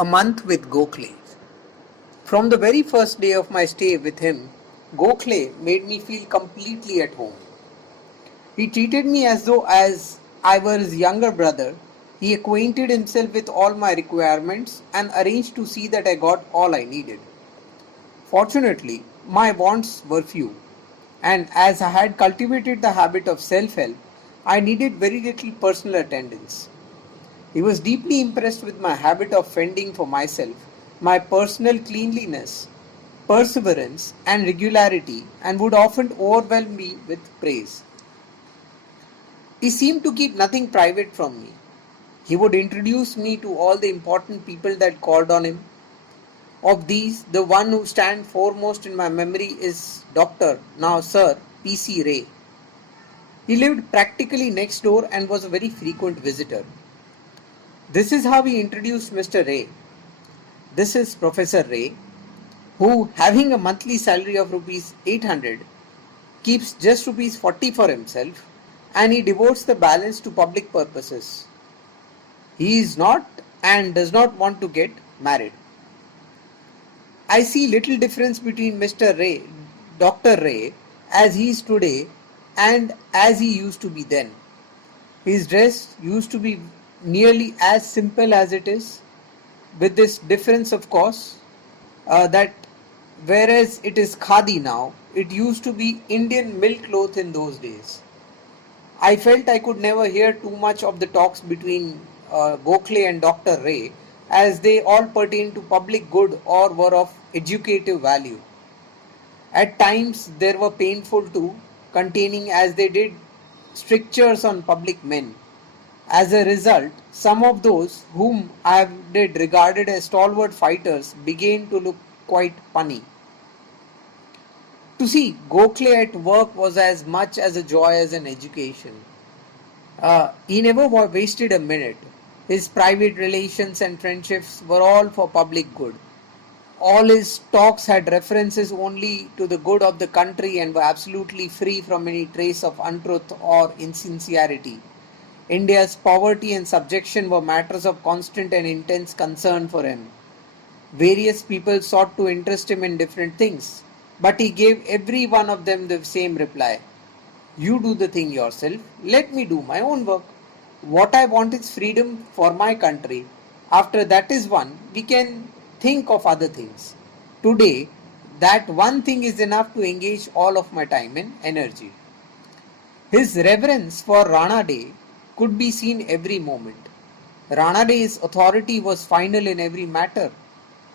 A month with Gokhale. From the very first day of my stay with him, Gokhale made me feel completely at home. He treated me as though as I were his younger brother. He acquainted himself with all my requirements and arranged to see that I got all I needed. Fortunately, my wants were few, and as I had cultivated the habit of self-help, I needed very little personal attendance. He was deeply impressed with my habit of fending for myself, my personal cleanliness, perseverance, and regularity, and would often overwhelm me with praise. He seemed to keep nothing private from me. He would introduce me to all the important people that called on him. Of these, the one who stands foremost in my memory is Dr. now Sir P.C. Ray. He lived practically next door and was a very frequent visitor. This is how he introduced Mr. Ray. This is Professor Ray, who, having a monthly salary of rupees 800, keeps just rupees 40 for himself, and he devotes the balance to public purposes. He is not and does not want to get married. I see little difference between Mr. Ray, Dr. Ray, as he is today and as he used to be then. His dress used to be nearly as simple as it is, with this difference, of course, that whereas it is khadi now, it used to be Indian milk cloth in those days. I felt I could never hear too much of the talks between Gokhale and Dr. Ray, as they all pertain to public good or were of educative value. At times they were painful too, containing as they did strictures on public men. As a result, some of those whom I did regarded as stalwart fighters began to look quite punny. To see Gokhale at work was as much as a joy as an education. He never wasted a minute. His private relations and friendships were all for public good. All his talks had references only to the good of the country and were absolutely free from any trace of untruth or insincerity. India's poverty and subjection were matters of constant and intense concern for him. Various people sought to interest him in different things, but he gave every one of them the same reply. You do the thing yourself, let me do my own work. What I want is freedom for my country. After that is won, we can think of other things. Today, that one thing is enough to engage all of my time and energy. His reverence for Rana Day could be seen every moment. Rana Day's authority was final in every matter,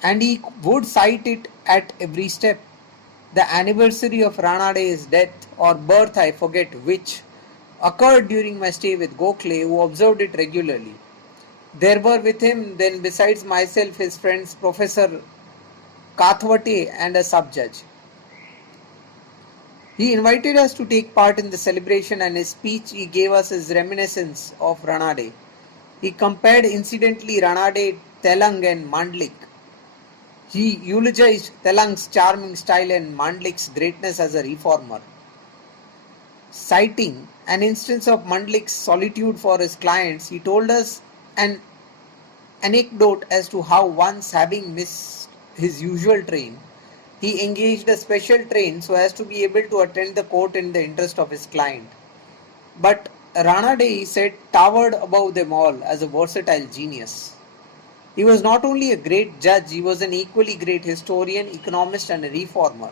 and he would cite it at every step. The anniversary of Rana Day's death or birth, I forget which, occurred during my stay with Gokhale, who observed it regularly. There were with him then besides myself his friends Professor Kathwate and a sub-judge. He invited us to take part in the celebration, and his speech he gave us his reminiscence of Rana Day. He compared incidentally Rana Day, Telang and Mandlik. He eulogized Telang's charming style and Mandlik's greatness as a reformer. Citing an instance of Mandlik's solitude for his clients, he told us an anecdote as to how once, having missed his usual train, he engaged a special train so as to be able to attend the court in the interest of his client. But Rana Day, he said, towered above them all as a versatile genius. He was not only a great judge, he was an equally great historian, economist and a reformer.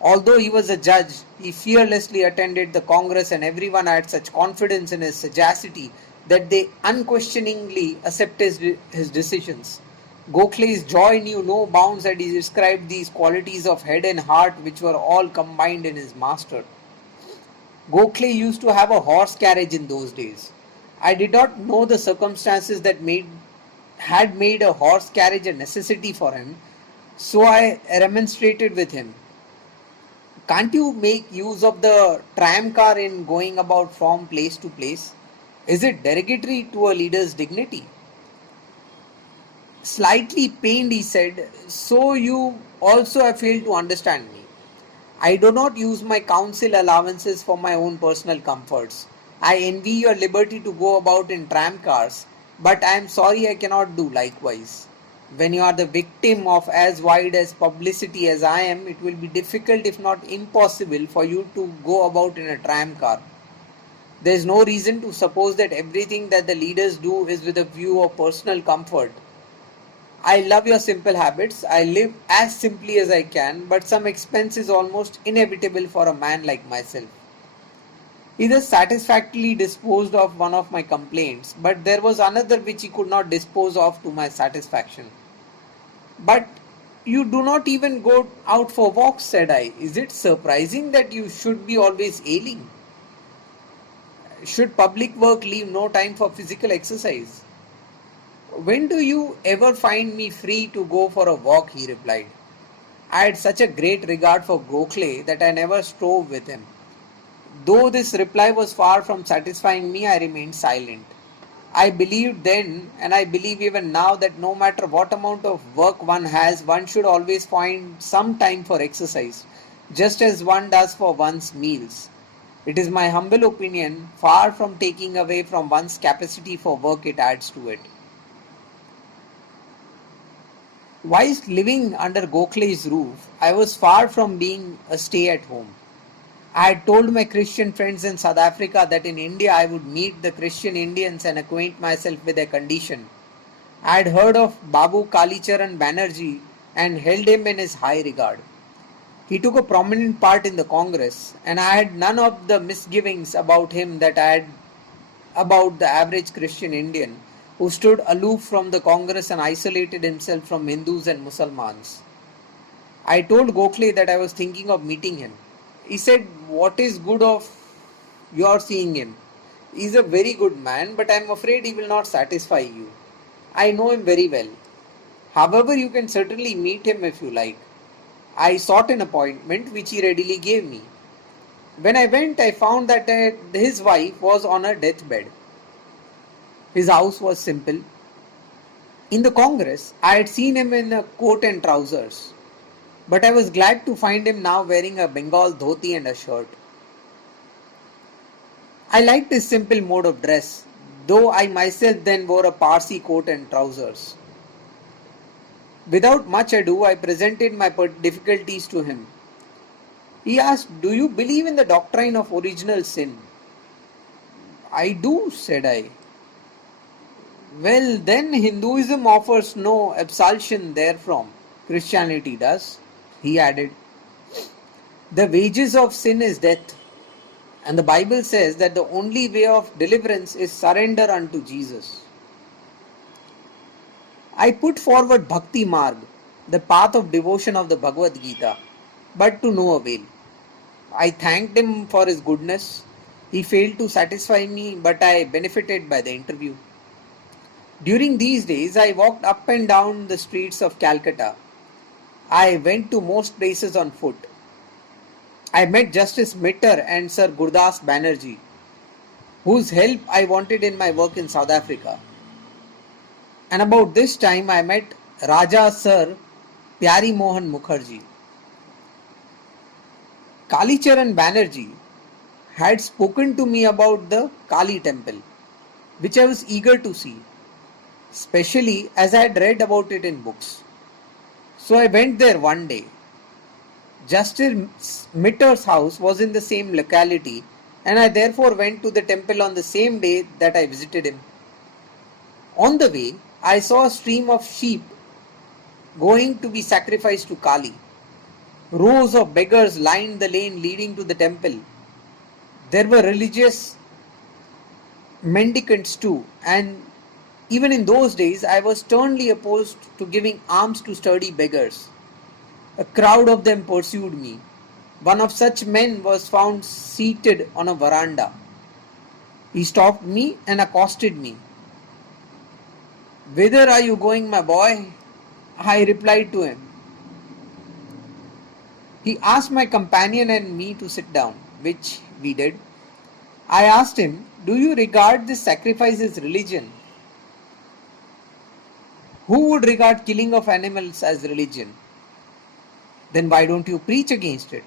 Although he was a judge, he fearlessly attended the Congress, and everyone had such confidence in his sagacity that they unquestioningly accepted his decisions. Gokhale's joy knew no bounds as he described these qualities of head and heart which were all combined in his master. Gokhale used to have a horse carriage in those days. I did not know the circumstances that had made a horse carriage a necessity for him, so I remonstrated with him. Can't you make use of the tram car in going about from place to place? Is it derogatory to a leader's dignity? Slightly pained, he said, so you also have failed to understand me. I do not use my council allowances for my own personal comforts. I envy your liberty to go about in tram cars, but I am sorry I cannot do likewise. When you are the victim of as wide as publicity as I am, it will be difficult, if not impossible, for you to go about in a tram car. There is no reason to suppose that everything that the leaders do is with a view of personal comfort. I love your simple habits. I live as simply as I can, but some expense is almost inevitable for a man like myself. He thus satisfactorily disposed of one of my complaints, but there was another which he could not dispose of to my satisfaction. But you do not even go out for walks, said I. Is it surprising that you should be always ailing? Should public work leave no time for physical exercise? When do you ever find me free to go for a walk? He replied. I had such a great regard for Gokhale that I never strove with him. Though this reply was far from satisfying me, I remained silent. I believed then, and I believe even now, that no matter what amount of work one has, one should always find some time for exercise, just as one does for one's meals. It is my humble opinion, far from taking away from one's capacity for work, it adds to it. Whilst living under Gokhale's roof, I was far from being a stay-at-home. I had told my Christian friends in South Africa that in India I would meet the Christian Indians and acquaint myself with their condition. I had heard of Babu Kalicharan Banerjee and held him in his high regard. He took a prominent part in the Congress, and I had none of the misgivings about him that I had about the average Christian Indian, who stood aloof from the Congress and isolated himself from Hindus and Mussalmans. I told Gokhale that I was thinking of meeting him. He said, what is good of your seeing him? He is a very good man, but I am afraid he will not satisfy you. I know him very well. However, you can certainly meet him if you like. I sought an appointment which he readily gave me. When I went, I found that his wife was on her deathbed. His house was simple. In the Congress, I had seen him in a coat and trousers, but I was glad to find him now wearing a Bengal dhoti and a shirt. I liked his simple mode of dress, though I myself then wore a Parsi coat and trousers. Without much ado, I presented my difficulties to him. He asked, do you believe in the doctrine of original sin? I do, said I. Well, then Hinduism offers no absolution therefrom. Christianity does, he added. The wages of sin is death, and the Bible says that the only way of deliverance is surrender unto Jesus. I put forward Bhakti Marg, the path of devotion of the Bhagavad Gita, but to no avail. I thanked him for his goodness. He failed to satisfy me, but I benefited by the interview. During these days, I walked up and down the streets of Calcutta. I went to most places on foot. I met Justice Mitter and Sir Gurdas Banerjee, whose help I wanted in my work in South Africa. And about this time, I met Raja Sir Pyari Mohan Mukherjee. Kalicharan Banerjee had spoken to me about the Kali temple, which I was eager to see, especially as I had read about it in books. So I went there one day. Justice Mitter's house was in the same locality, and I therefore went to the temple on the same day that I visited him. On the way, I saw a stream of sheep going to be sacrificed to Kali. Rows of beggars lined the lane leading to the temple. There were religious mendicants too, and even in those days I was sternly opposed to giving alms to sturdy beggars. A crowd of them pursued me. One of such men was found seated on a veranda. He stopped me and accosted me. Whither are you going, my boy? I replied to him. He asked my companion and me to sit down, which we did. I asked him, do you regard this sacrifice as religion? Who would regard killing of animals as religion? Then why don't you preach against it?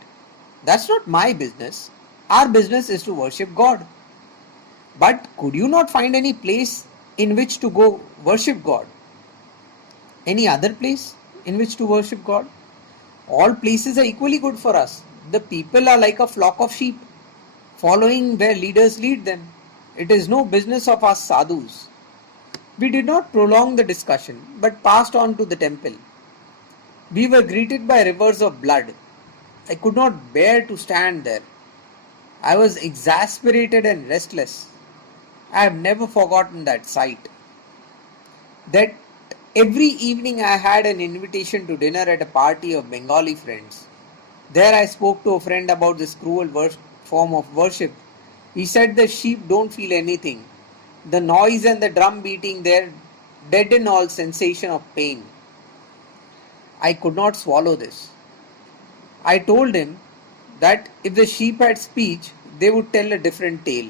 That's not my business. Our business is to worship God. But could you not find any place in which to go worship God? any other place in which to worship God? All places are equally good for us. The people are like a flock of sheep, following where leaders lead them. It is no business of us sadhus. We did not prolong the discussion, but passed on to the temple. We were greeted by rivers of blood. I could not bear to stand there. I was exasperated and restless. I have never forgotten that sight. That every evening I had an invitation to dinner at a party of Bengali friends. There I spoke to a friend about this cruel form of worship. He said the sheep don't feel anything. The noise and the drum beating there deaden all sensation of pain. I could not swallow this. I told him that if the sheep had speech, they would tell a different tale.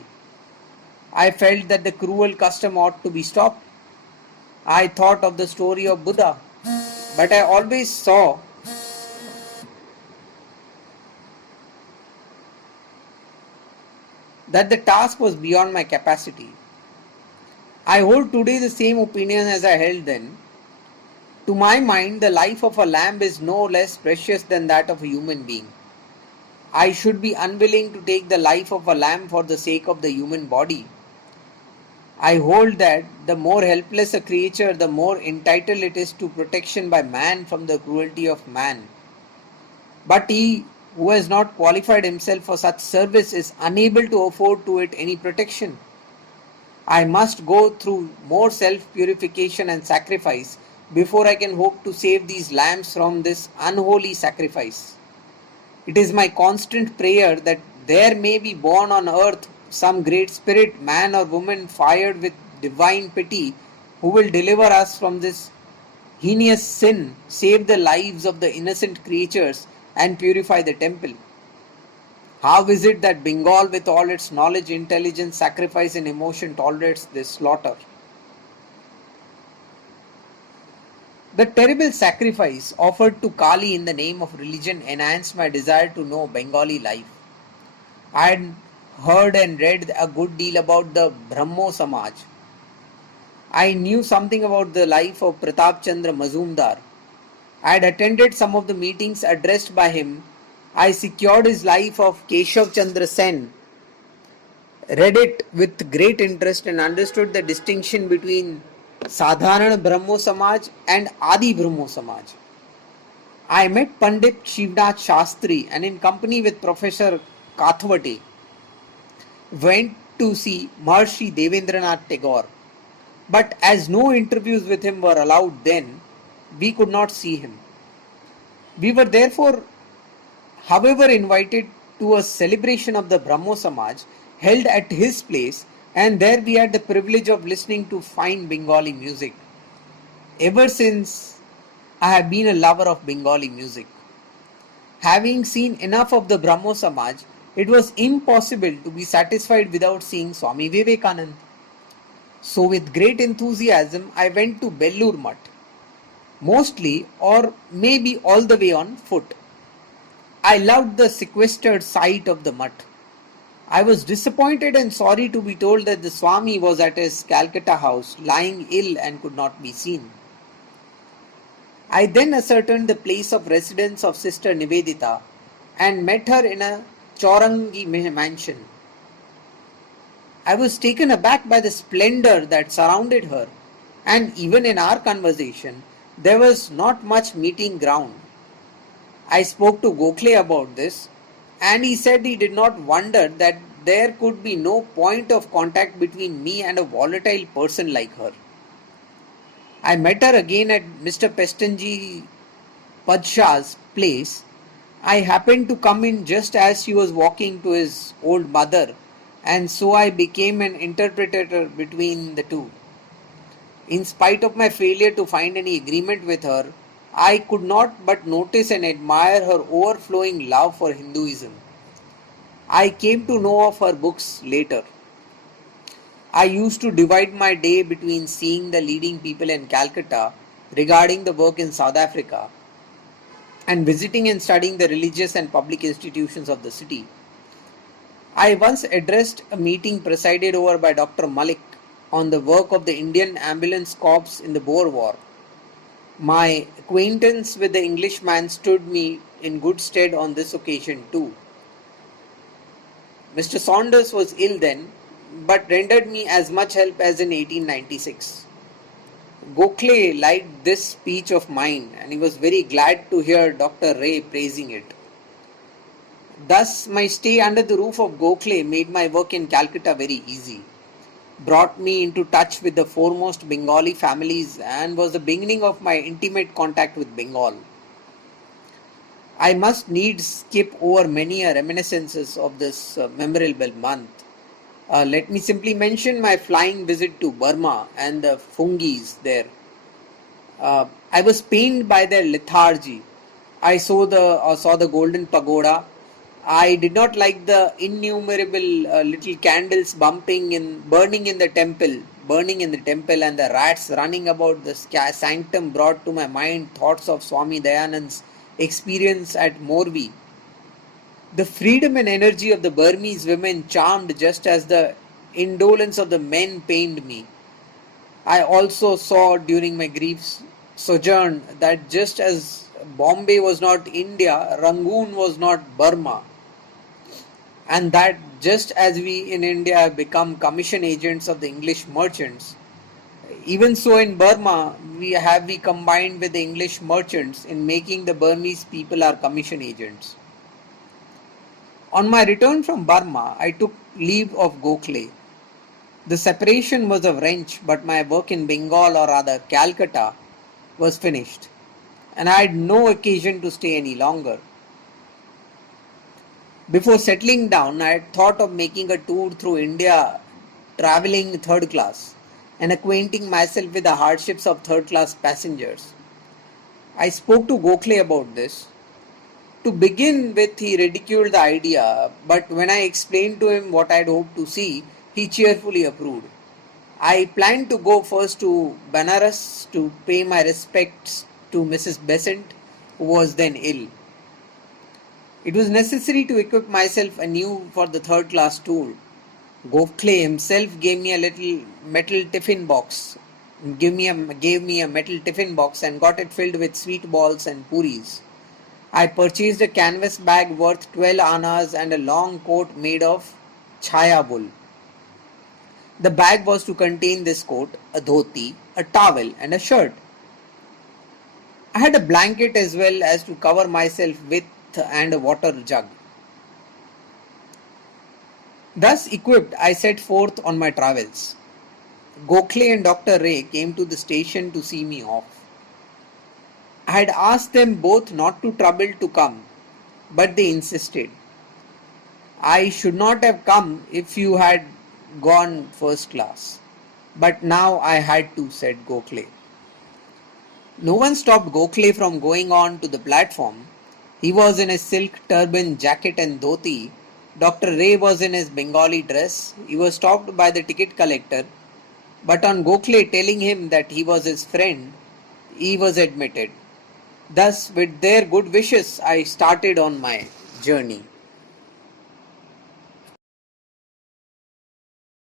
I felt that the cruel custom ought to be stopped. I thought of the story of Buddha, but I always saw that the task was beyond my capacity. I hold today the same opinion as I held then. To my mind, the life of a lamb is no less precious than that of a human being. I should be unwilling to take the life of a lamb for the sake of the human body. I hold that the more helpless a creature, the more entitled it is to protection by man from the cruelty of man. But he who has not qualified himself for such service is unable to afford to it any protection. I must go through more self-purification and sacrifice before I can hope to save these lambs from this unholy sacrifice. It is my constant prayer that there may be born on earth some great spirit, man or woman fired with divine pity, who will deliver us from this heinous sin, save the lives of the innocent creatures, and purify the temple. How is it that Bengal, with all its knowledge, intelligence, sacrifice, and emotion, tolerates this slaughter? The terrible sacrifice offered to Kali in the name of religion enhanced my desire to know Bengali life. I had heard and read a good deal about the Brahmo Samaj. I knew something about the life of Pratap Chandra Mazumdar. I had attended some of the meetings addressed by him. I secured his life of Keshav Chandra Sen, read it with great interest and understood the distinction between Sadharana Brahmo Samaj and Adi Brahmo Samaj. I met Pandit Shivnath Shastri and in company with Professor Kathwate went to see Maharshi Devendranath Tagore. But as no interviews with him were allowed then, we could not see him. We were therefore, however, invited to a celebration of the Brahmo Samaj held at his place, and there we had the privilege of listening to fine Bengali music. Ever since, I have been a lover of Bengali music. Having seen enough of the Brahmo Samaj, it was impossible to be satisfied without seeing Swami Vivekanand. So with great enthusiasm, I went to Bellur Mutt, mostly or maybe all the way on foot. I loved the sequestered sight of the mutt. I was disappointed and sorry to be told that the Swami was at his Calcutta house, lying ill and could not be seen. I then ascertained the place of residence of Sister Nivedita and met her in a Chaurangi mansion. I was taken aback by the splendor that surrounded her, and even in our conversation, there was not much meeting ground. I spoke to Gokhale about this, and he said he did not wonder that there could be no point of contact between me and a volatile person like her. I met her again at Mr. Pestanji Padshah's place. I happened to come in just as she was walking to his old mother, and so I became an interpreter between the two. In spite of my failure to find any agreement with her, I could not but notice and admire her overflowing love for Hinduism. I came to know of her books later. I used to divide my day between seeing the leading people in Calcutta regarding the work in South Africa and visiting and studying the religious and public institutions of the city. I once addressed a meeting presided over by Dr. Malik on the work of the Indian Ambulance Corps in the Boer War. My acquaintance with the Englishman stood me in good stead on this occasion too. Mr. Saunders was ill then, but rendered me as much help as in 1896. Gokhale liked this speech of mine, and he was very glad to hear Dr. Ray praising it. Thus, my stay under the roof of Gokhale made my work in Calcutta very easy, brought me into touch with the foremost Bengali families, and was the beginning of my intimate contact with Bengal. I must needs skip over many reminiscences of this memorable month. Let me simply mention my flying visit to Burma and the Fungis there. I was pained by their lethargy. I saw the golden pagoda. I did not like the innumerable little candles burning in the temple, and the rats running about the sanctum brought to my mind thoughts of Swami Dayanand's experience at Morvi. The freedom and energy of the Burmese women charmed just as the indolence of the men pained me. I also saw during my grief's sojourn that just as Bombay was not India, Rangoon was not Burma, and that just as we in India have become commission agents of the English merchants, even so in Burma we combined with the English merchants in making the Burmese people our commission agents. On my return from Burma, I took leave of Gokhale. The separation was a wrench, but my work in Bengal, or rather Calcutta, was finished, and I had no occasion to stay any longer. Before settling down, I had thought of making a tour through India, travelling third class, and acquainting myself with the hardships of third class passengers. I spoke to Gokhale about this. To begin with, he ridiculed the idea, but when I explained to him what I had hoped to see, he cheerfully approved. I planned to go first to Benares to pay my respects to Mrs. Besant, who was then ill. It was necessary to equip myself anew for the third class tour. Gokhale himself gave me a little metal tiffin box. Gave me a metal tiffin box and got it filled with sweet balls and puris. I purchased a canvas bag worth 12 annas and a long coat made of chaya wool. The bag was to contain this coat, a dhoti, a towel, and a shirt. I had a blanket as well as to cover myself with and a water jug. Thus equipped, I set forth on my travels. Gokhale and Dr. Ray came to the station to see me off. I had asked them both not to trouble to come, but they insisted. I should not have come if you had gone first class, but now I had to, said Gokhale. No one stopped Gokhale from going on to the platform. He was in his silk turban jacket and dhoti. Dr. Ray was in his Bengali dress. He was stopped by the ticket collector, but on Gokhale telling him that he was his friend, he was admitted. Thus, with their good wishes, I started on my journey.